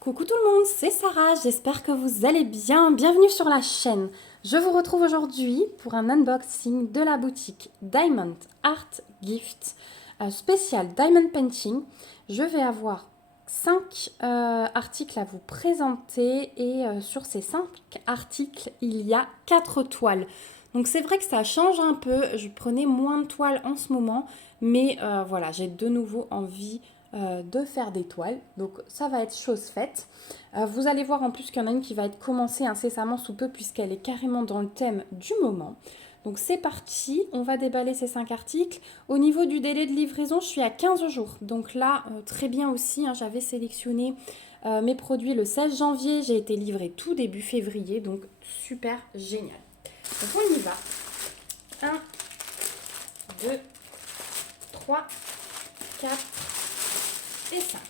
Coucou tout le monde, c'est Sarah, j'espère que vous allez bien. Bienvenue sur la chaîne. Je vous retrouve aujourd'hui pour un unboxing de la boutique Diamond Art Gift spécial Diamond Painting. Je vais avoir 5 articles à vous présenter et sur ces 5 articles, il y a 4 toiles. Donc c'est vrai que ça change un peu, je prenais moins de toiles en ce moment, mais voilà, j'ai de nouveau envie de faire des toiles. Donc ça va être chose faite. Vous allez voir en plus qu'il y en a une qui va être commencée incessamment sous peu puisqu'elle est carrément dans le thème du moment. Donc c'est parti, on va déballer ces 5 articles. Au niveau du délai de livraison, je suis à 15 jours. Donc là, très bien aussi, hein, j'avais sélectionné mes produits le 16 janvier. J'ai été livrée tout début février, donc super génial. Donc on y va. 1, 2, 3, 4 et 5.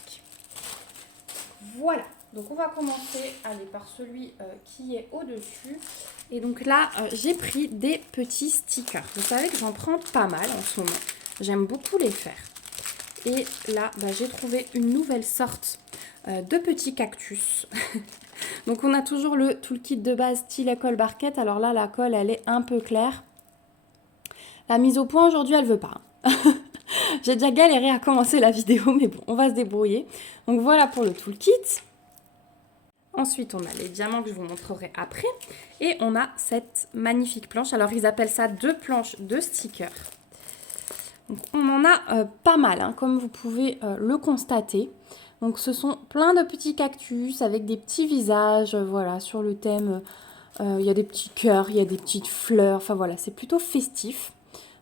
Voilà. Donc on va commencer par celui qui est au-dessus. Et donc là, j'ai pris des petits stickers. Vous savez que j'en prends pas mal en ce moment. J'aime beaucoup les faire. Et là, j'ai trouvé une nouvelle sorte de petits cactus. Donc on a toujours le toolkit de base style colle barquette. Alors là, la colle, elle est un peu claire. La mise au point aujourd'hui, elle veut pas. J'ai déjà galéré à commencer la vidéo, mais bon, on va se débrouiller. Donc voilà pour le toolkit. Ensuite, on a les diamants que je vous montrerai après. Et on a cette magnifique planche. Alors, ils appellent ça 2 planches de stickers. Donc, on en a pas mal, hein, comme vous pouvez le constater. Donc, ce sont plein de petits cactus avec des petits visages, voilà, sur le thème. Il y a des petits cœurs, il y a des petites fleurs. Enfin, voilà, c'est plutôt festif.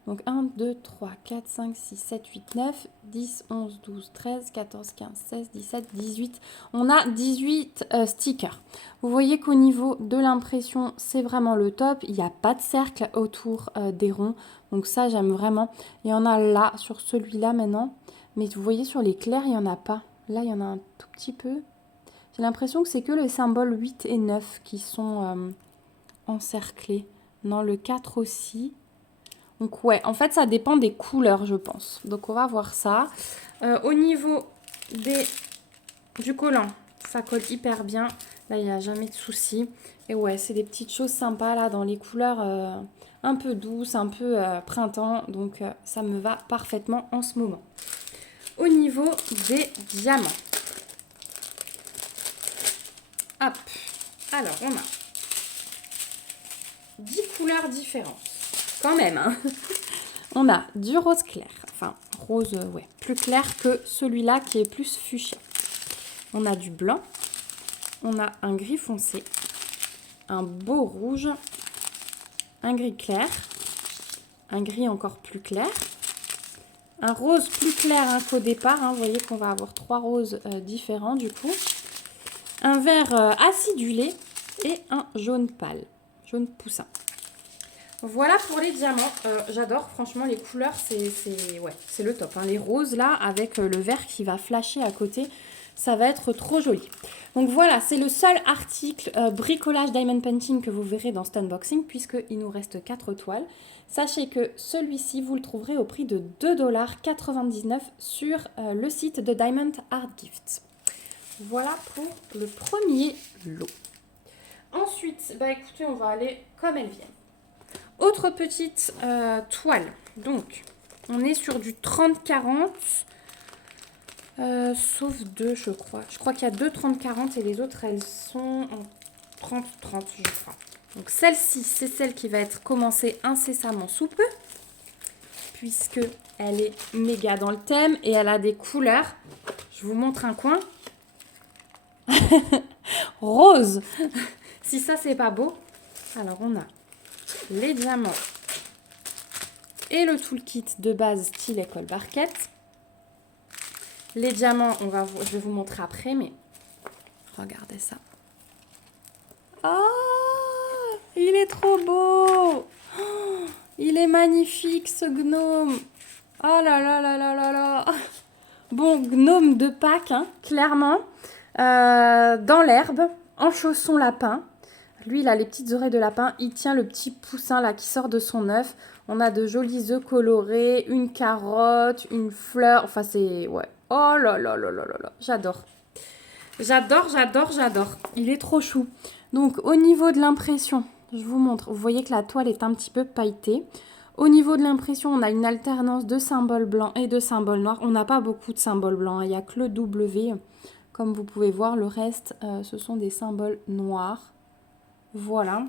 Donc 1, 2, 3, 4, 5, 6, 7, 8, 9, 10, 11, 12, 13, 14, 15, 16, 17, 18. On a 18 stickers. Vous voyez qu'au niveau de l'impression, c'est vraiment le top. Il n'y a pas de cercle autour des ronds. Donc ça, j'aime vraiment. Il y en a là, sur celui-là maintenant. Mais vous voyez, sur les clairs, il n'y en a pas. Là, il y en a un tout petit peu. J'ai l'impression que c'est que les symboles 8 et 9 qui sont encerclés. Non, le 4 aussi. Donc ouais, en fait, ça dépend des couleurs, je pense. Donc on va voir ça. Au niveau du collant, ça colle hyper bien. Là, il n'y a jamais de souci. Et ouais, c'est des petites choses sympas là, dans les couleurs un peu douces, un peu printemps. Donc ça me va parfaitement en ce moment. Au niveau des diamants. Hop. Alors, on a 10 couleurs différentes. Quand même, hein. On a du rose clair, enfin rose, ouais, plus clair que celui-là qui est plus fuchsia. On a du blanc, on a un gris foncé, un beau rouge, un gris clair, un gris encore plus clair, un rose plus clair hein, qu'au départ, hein, vous voyez qu'on va avoir 3 roses différents du coup, un vert acidulé et un jaune pâle, jaune poussin. Voilà pour les diamants. J'adore, franchement, les couleurs, c'est le top. Hein. Les roses, là, avec le vert qui va flasher à côté, ça va être trop joli. Donc voilà, c'est le seul article bricolage Diamond Painting que vous verrez dans cet unboxing, puisqu'il nous reste 4 toiles. Sachez que celui-ci, vous le trouverez au prix de 2,99 $ sur le site de Diamond Art Gift. Voilà pour le premier lot. Ensuite, écoutez, on va aller comme elles viennent. Autre petite toile. Donc, on est sur du 30-40. Sauf 2, je crois. Je crois qu'il y a 2 30-40 et les autres, elles sont en 30-30, je crois. Donc, celle-ci, c'est celle qui va être commencée incessamment sous peu. Puisque elle est méga dans le thème et elle a des couleurs. Je vous montre un coin. Rose. Si ça, c'est pas beau. Alors, on a les diamants et le toolkit de base style colle barquette. Les diamants, je vais vous montrer après, mais regardez ça. Oh, il est trop beau. Oh, il est magnifique ce gnome. Oh là là là là là là. Bon, gnome de Pâques, hein, clairement. Dans l'herbe, en chaussons lapin. Lui, il a les petites oreilles de lapin. Il tient le petit poussin là qui sort de son œuf. On a de jolis œufs colorés, une carotte, une fleur. Enfin, c'est... Ouais. Oh là là là là là là. J'adore. J'adore, j'adore, j'adore. Il est trop chou. Donc, au niveau de l'impression, je vous montre. Vous voyez que la toile est un petit peu pailletée. Au niveau de l'impression, on a une alternance de symboles blancs et de symboles noirs. On n'a pas beaucoup de symboles blancs. Il n'y a que le W. Comme vous pouvez voir, le reste, ce sont des symboles noirs. Voilà.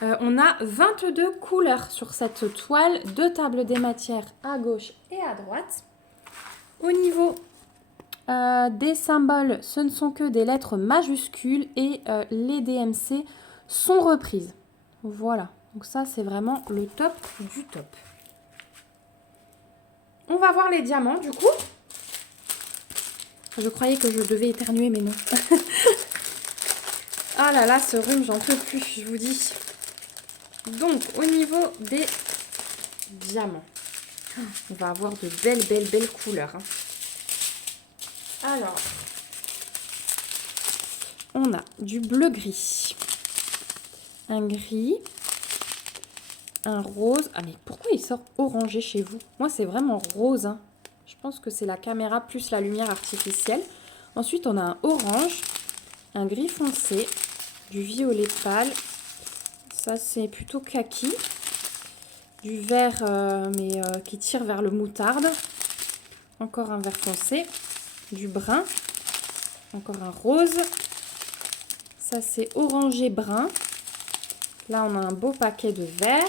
On a 22 couleurs sur cette toile. 2 tables des matières à gauche et à droite. Au niveau des symboles, ce ne sont que des lettres majuscules et les DMC sont reprises. Voilà, donc ça c'est vraiment le top du top. On va voir les diamants du coup. Je croyais que je devais éternuer mais non. Ah là là, ce rhume, j'en peux plus, je vous dis. Donc au niveau des diamants, on va avoir de belles couleurs. Alors, on a du bleu-gris, un gris, un rose. Ah mais pourquoi il sort orangé chez vous? Moi c'est vraiment rose. Hein. Je pense que c'est la caméra plus la lumière artificielle. Ensuite on a un orange, un gris foncé, du violet pâle. Ça c'est plutôt kaki. Du vert qui tire vers le moutarde. Encore un vert foncé. Du brun. Encore un rose. Ça c'est orangé brun. Là on a un beau paquet de vert.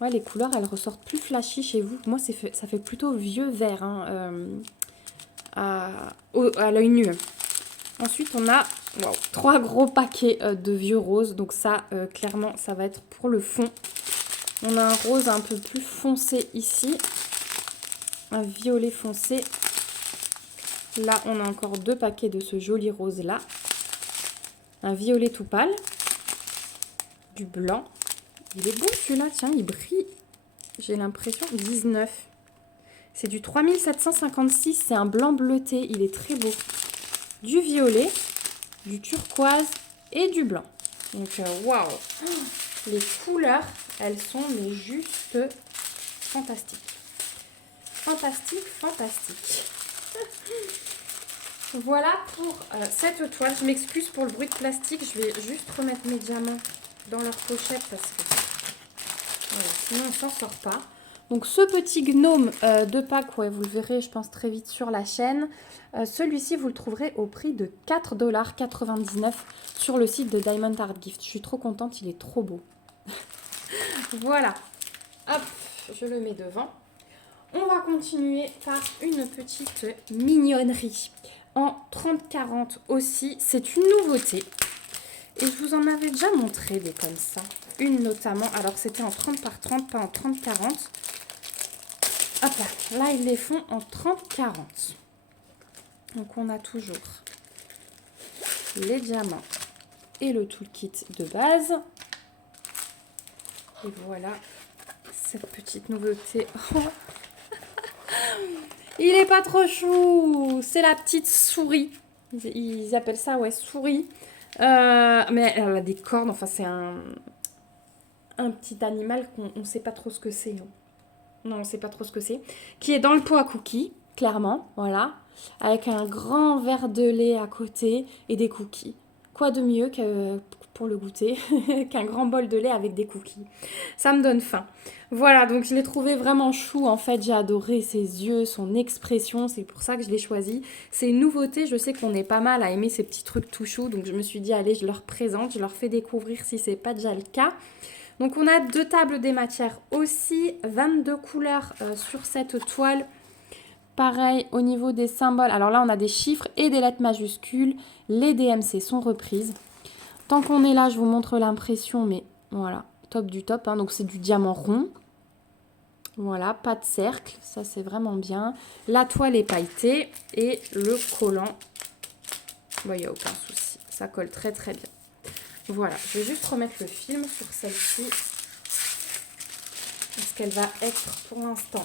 Ouais, les couleurs elles ressortent plus flashy chez vous. Moi ça fait plutôt vieux vert hein, à l'œil nu. Ensuite on a 3 gros paquets de vieux roses. Donc ça clairement ça va être pour le fond. On a un rose un peu plus foncé ici. Un violet foncé. Là, on a encore 2 paquets de ce joli rose-là. Un violet tout pâle. Du blanc. Il est beau celui-là, tiens, il brille. J'ai l'impression 19. C'est du 3756, c'est un blanc bleuté, il est très beau. Du violet, du turquoise et du blanc. Donc, waouh! Les couleurs, elles sont mais juste fantastiques. Fantastique. Voilà pour cette toile. Je m'excuse pour le bruit de plastique. Je vais juste remettre mes diamants dans leur pochette parce que voilà, sinon on s'en sort pas. Donc ce petit gnome de Pâques, ouais, vous le verrez je pense très vite sur la chaîne. Celui-ci vous le trouverez au prix de 4,99 $ sur le site de Diamond Art Gift. Je suis trop contente, il est trop beau. Voilà. Hop, je le mets devant. On va continuer par une petite mignonnerie. En 30-40 aussi, c'est une nouveauté. Et je vous en avais déjà montré des comme ça. Une notamment, alors c'était en 30 par 30, pas en 30-40. Hop là, là ils les font en 30-40. Donc on a toujours les diamants et le toolkit de base. Et voilà cette petite nouveauté. Il est pas trop chou. C'est la petite souris. Ils appellent ça, ouais, souris. Mais elle a des cornes. Enfin, c'est un petit animal qu'on ne sait pas trop ce que c'est. Non, on ne sait pas trop ce que c'est. Qui est dans le pot à cookies, clairement. Voilà. Avec un grand verre de lait à côté et des cookies. Quoi de mieux que pour le goûter qu'un grand bol de lait avec des cookies. Ça me donne faim. Voilà, donc je l'ai trouvé vraiment chou. En fait, j'ai adoré ses yeux, son expression. C'est pour ça que je l'ai choisi. C'est une nouveauté. Je sais qu'on est pas mal à aimer ces petits trucs tout choux. Donc je me suis dit, allez, je leur présente. Je leur fais découvrir si c'est pas déjà le cas. Donc on a 2 tables des matières aussi. 22 couleurs sur cette toile. Pareil au niveau des symboles. Alors là, on a des chiffres et des lettres majuscules. Les DMC sont reprises. Tant qu'on est là, je vous montre l'impression, mais voilà, top du top. Hein. Donc c'est du diamant rond. Voilà, pas de cercle, ça c'est vraiment bien. La toile est pailletée et le collant, il n'y a aucun souci. Ça colle très très bien. Voilà, je vais juste remettre le film sur celle-ci. Parce qu'elle va être pour l'instant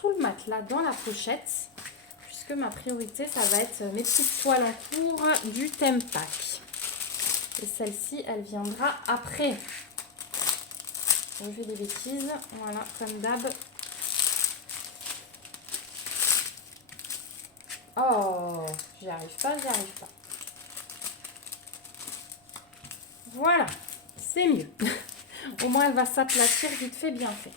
sous le matelas dans la pochette. Puisque ma priorité, ça va être mes petites toiles en cours du thème Pâques. Et celle-ci, elle viendra après. Je fais des bêtises. Voilà, comme d'hab. Oh, j'y arrive pas, j'y arrive pas. Voilà, c'est mieux. Au moins, elle va s'aplatir vite fait, bien fait.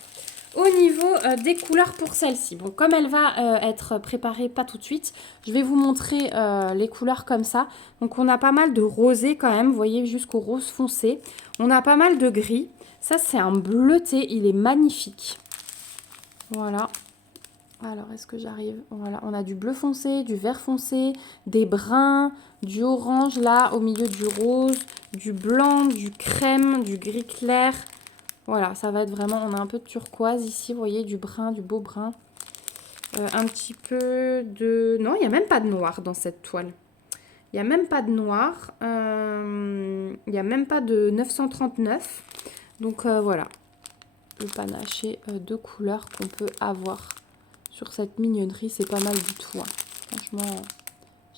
Au niveau des couleurs pour celle-ci, bon, comme elle va être préparée pas tout de suite, je vais vous montrer les couleurs comme ça. Donc, on a pas mal de rosé quand même, vous voyez, jusqu'au rose foncé. On a pas mal de gris. Ça, c'est un bleuté, il est magnifique. Voilà. Alors, est-ce que j'arrive? Voilà, on a du bleu foncé, du vert foncé, des bruns, du orange là, au milieu du rose, du blanc, du crème, du gris clair. Voilà, ça va être vraiment, on a un peu de turquoise ici, vous voyez, du brun, du beau brun. Un petit peu de... Non, il n'y a même pas de noir dans cette toile. Il n'y a même pas de noir. Il n'y a même pas de 939. Donc voilà, le panaché de couleurs qu'on peut avoir sur cette mignonnerie. C'est pas mal du tout. Hein. Franchement,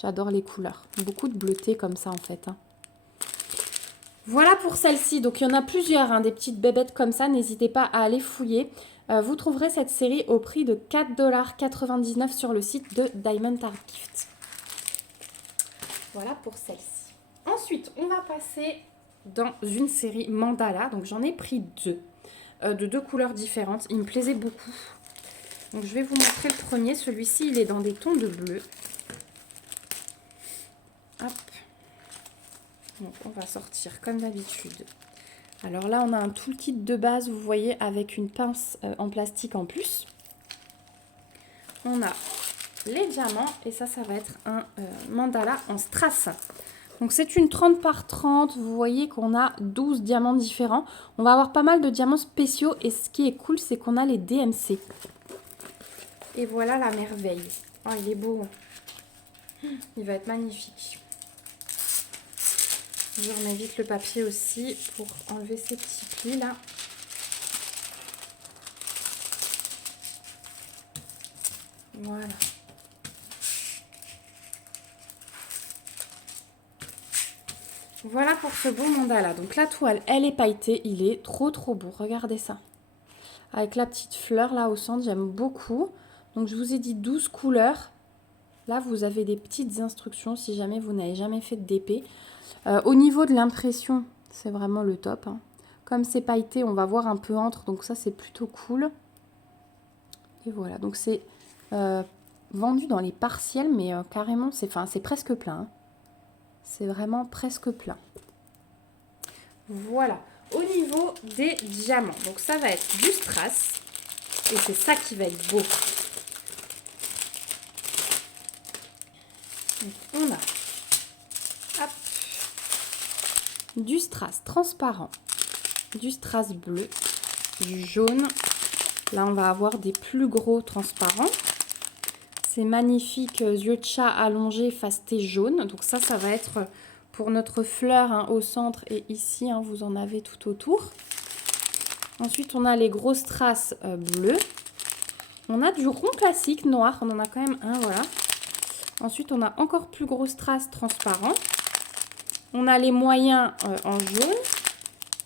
j'adore les couleurs. Beaucoup de bleuté comme ça en fait. Hein. Voilà pour celle-ci. Donc, il y en a plusieurs, hein, des petites bébêtes comme ça. N'hésitez pas à aller fouiller. Vous trouverez cette série au prix de 4,99 $ sur le site de Diamond Art Gift. Voilà pour celle-ci. Ensuite, on va passer dans une série mandala. Donc, j'en ai pris deux, de deux couleurs différentes. Il me plaisait beaucoup. Donc, je vais vous montrer le premier. Celui-ci, il est dans des tons de bleu. Hop. Donc, on va sortir comme d'habitude. Alors là, on a un toolkit de base, vous voyez, avec une pince en plastique en plus. On a les diamants et ça va être un mandala en strass. Donc c'est une 30 par 30, vous voyez qu'on a 12 diamants différents. On va avoir pas mal de diamants spéciaux et ce qui est cool, c'est qu'on a les DMC. Et voilà la merveille. Oh, il est beau. Il va être magnifique. Je remets vite le papier aussi pour enlever ces petits plis là. Voilà. Voilà pour ce beau mandala. Donc la toile, elle est pailletée. Il est trop beau. Regardez ça. Avec la petite fleur là au centre, j'aime beaucoup. Donc je vous ai dit 12 couleurs. Là, vous avez des petites instructions si jamais vous n'avez jamais fait de DP. Au niveau de l'impression, c'est vraiment le top. Hein. Comme c'est pailleté, on va voir un peu entre. Donc ça, c'est plutôt cool. Et voilà. Donc c'est vendu dans les partiels, mais carrément, c'est presque plein. Hein. C'est vraiment presque plein. Voilà. Au niveau des diamants, donc ça va être du strass. Et c'est ça qui va être beau. Donc on a hop, du strass transparent, du strass bleu, du jaune. Là, on va avoir des plus gros transparents. C'est magnifique, yeux de chat allongés, fasté jaune. Donc ça va être pour notre fleur hein, au centre et ici, hein, vous en avez tout autour. Ensuite, on a les gros strass bleus. On a du rond classique noir, on en a quand même un, voilà. Ensuite, on a encore plus gros strass transparent. On a les moyens en jaune.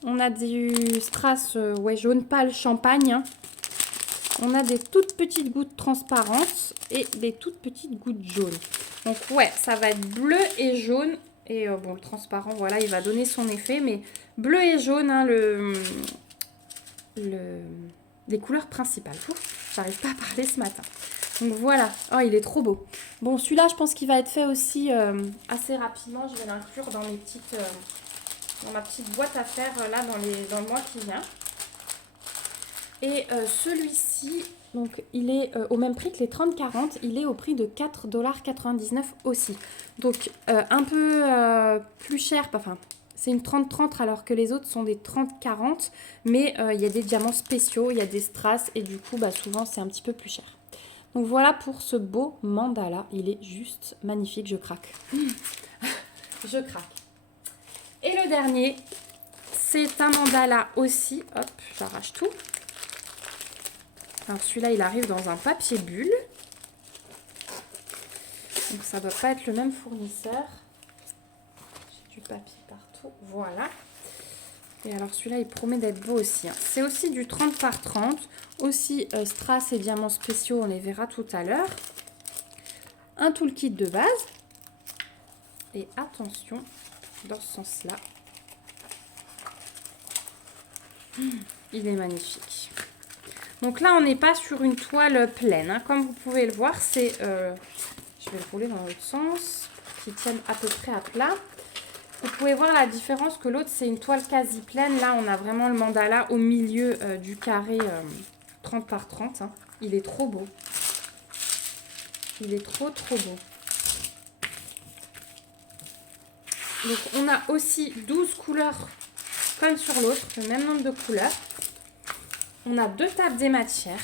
On a du strass jaune pâle champagne. Hein. On a des toutes petites gouttes transparentes et des toutes petites gouttes jaunes. Donc ouais, ça va être bleu et jaune. Et bon, le transparent, voilà, il va donner son effet. Mais bleu et jaune, hein, les couleurs principales. J'arrive pas à parler ce matin. Donc voilà. Oh, il est trop beau. Bon, celui-là, je pense qu'il va être fait aussi assez rapidement. Je vais l'inclure dans dans ma petite boîte à faire là dans le mois qui vient. Et celui-ci, donc il est au même prix que les 30-40, il est au prix de 4,99 $ aussi. Donc un peu plus cher, enfin c'est une 30-30 alors que les autres sont des 30-40, mais il y a des diamants spéciaux, il y a des strass et du coup souvent c'est un petit peu plus cher. Donc voilà pour ce beau mandala, il est juste magnifique, je craque. Je craque. Et le dernier, c'est un mandala aussi, hop, j'arrache tout. Alors celui-là, il arrive dans un papier bulle. Donc ça ne doit pas être le même fournisseur. J'ai du papier partout. Voilà. Et alors celui-là, il promet d'être beau aussi. Hein. C'est aussi du 30 par 30. Aussi strass et diamants spéciaux, on les verra tout à l'heure. un toolkit de base. Et attention, dans ce sens-là, il est magnifique. Donc là, on n'est pas sur une toile pleine. Hein. Comme vous pouvez le voir, c'est... je vais le rouler dans l'autre sens pour qu'il tienne à peu près à plat. Vous pouvez voir la différence que l'autre, c'est une toile quasi pleine. Là, on a vraiment le mandala au milieu du carré 30 par 30. Hein. Il est trop beau. Il est trop beau. Donc, on a aussi 12 couleurs comme sur l'autre, le même nombre de couleurs. On a 2 tables des matières.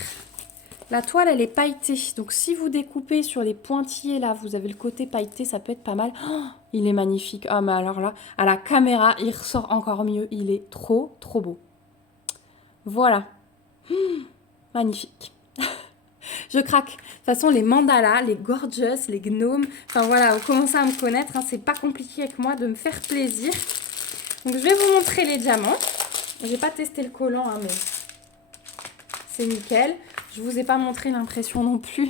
La toile, elle est pailletée. Donc, si vous découpez sur les pointillés, là, vous avez le côté pailleté, ça peut être pas mal. Oh, il est magnifique. Ah, mais alors là, à la caméra, il ressort encore mieux. Il est trop beau. Voilà. Magnifique. Je craque. De toute façon, les mandalas, les gorgeous, les gnomes, enfin voilà, vous commencez à me connaître. Hein, c'est pas compliqué avec moi de me faire plaisir. Donc, je vais vous montrer les diamants. J'ai pas testé le collant, hein, mais c'est nickel. Je vous ai pas montré l'impression non plus.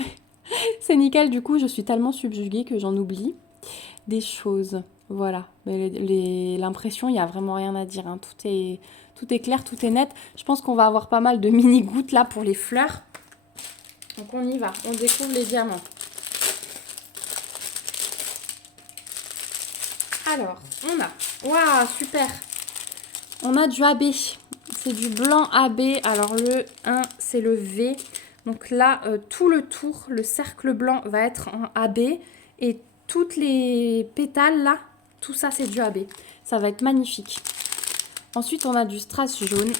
C'est nickel, du coup, je suis tellement subjuguée que j'en oublie des choses. Voilà. Mais l'impression, il n'y a vraiment rien à dire. Hein. Tout est clair, tout est net. Je pense qu'on va avoir pas mal de mini-gouttes là pour les fleurs. Donc, on y va. On découvre les diamants. Alors, on a... Waouh, super! On a du AB. C'est du blanc AB. Alors, le 1, c'est le V. Donc là, tout le tour, le cercle blanc va être en AB. Et toutes les pétales, là, tout ça, c'est du AB. Ça va être magnifique. Ensuite, on a du strass jaune,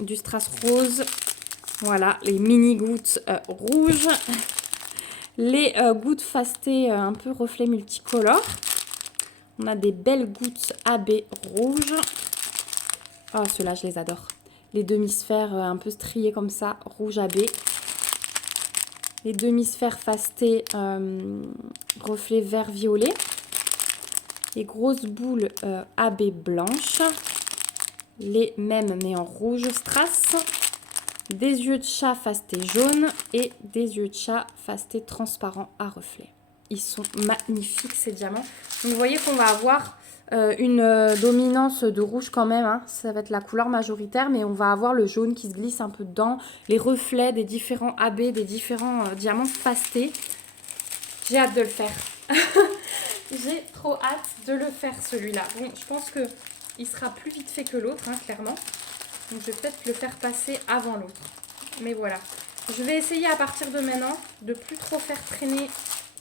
du strass rose. Voilà, les mini-gouttes rouges. Les gouttes fastées un peu reflet multicolore. On a des belles gouttes AB rouges. Oh, ceux-là, je les adore. Les demi-sphères un peu striées comme ça, rouge AB. Les demi-sphères fastées reflet vert-violet. Les grosses boules AB blanches. Les mêmes mais en rouge strass. Des yeux de chat fastés jaunes et des yeux de chat fastés transparents à reflet. Ils sont magnifiques ces diamants. Donc, vous voyez qu'on va avoir une dominance de rouge quand même. Hein. Ça va être la couleur majoritaire, mais on va avoir le jaune qui se glisse un peu dedans. Les reflets des différents AB, des différents diamants fastés. J'ai hâte de le faire. J'ai trop hâte de le faire celui-là. Bon, je pense qu'il sera plus vite fait que l'autre, hein, clairement. Donc, je vais peut-être le faire passer avant l'autre. Mais voilà. Je vais essayer à partir de maintenant de plus trop faire traîner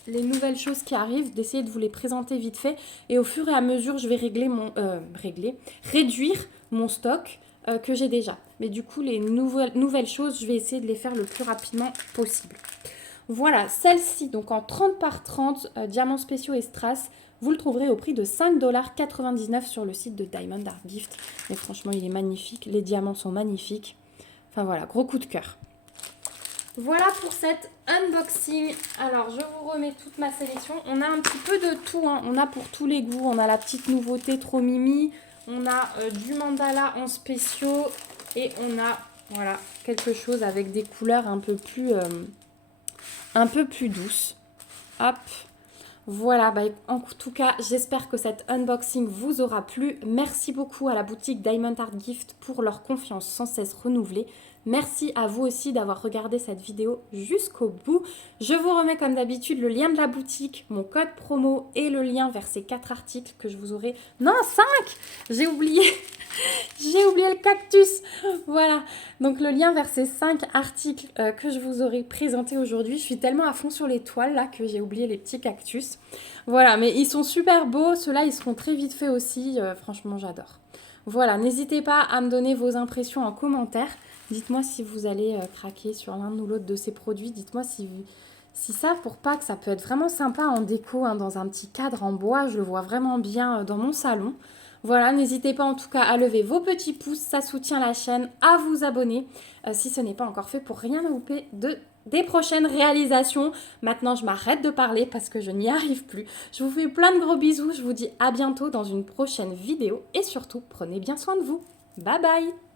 les nouvelles choses qui arrivent, d'essayer de vous les présenter vite fait. Et au fur et à mesure, je vais réduire mon stock que j'ai déjà. Mais du coup, les nouvelles choses, je vais essayer de les faire le plus rapidement possible. Voilà, celle-ci, donc en 30 par 30, diamants spéciaux et strass. Vous le trouverez au prix de 5,99 $ sur le site de Diamond Art Gift. Mais franchement, il est magnifique. Les diamants sont magnifiques. Enfin voilà, gros coup de cœur. Voilà pour cette unboxing. Alors, je vous remets toute ma sélection. On a un petit peu de tout. Hein. On a pour tous les goûts. On a la petite nouveauté trop mimi. On a du mandala en spéciaux. Et on a voilà, quelque chose avec des couleurs un peu plus douces. Hop. Voilà, bah, en tout cas, j'espère que cet unboxing vous aura plu. Merci beaucoup à la boutique Diamond Art Gift pour leur confiance sans cesse renouvelée. Merci à vous aussi d'avoir regardé cette vidéo jusqu'au bout. Je vous remets comme d'habitude le lien de la boutique, mon code promo et le lien vers ces 4 articles que je vous aurai... Non, 5 ! J'ai oublié J'ai oublié le cactus. Voilà, donc le lien vers ces 5 articles que je vous aurai présentés aujourd'hui. Je suis tellement à fond sur les toiles là que j'ai oublié les petits cactus. Voilà, mais ils sont super beaux. Ceux-là, ils seront très vite faits aussi. Franchement, j'adore. Voilà, n'hésitez pas à me donner vos impressions en commentaire. Dites-moi si vous allez craquer sur l'un ou l'autre de ces produits. Dites-moi si ça, pour Pâques, ça peut être vraiment sympa en déco, hein, dans un petit cadre en bois. Je le vois vraiment bien dans mon salon. Voilà, n'hésitez pas en tout cas à lever vos petits pouces, ça soutient la chaîne, à vous abonner si ce n'est pas encore fait pour rien louper des prochaines réalisations. Maintenant, je m'arrête de parler parce que je n'y arrive plus. Je vous fais plein de gros bisous, je vous dis à bientôt dans une prochaine vidéo et surtout, prenez bien soin de vous. Bye bye!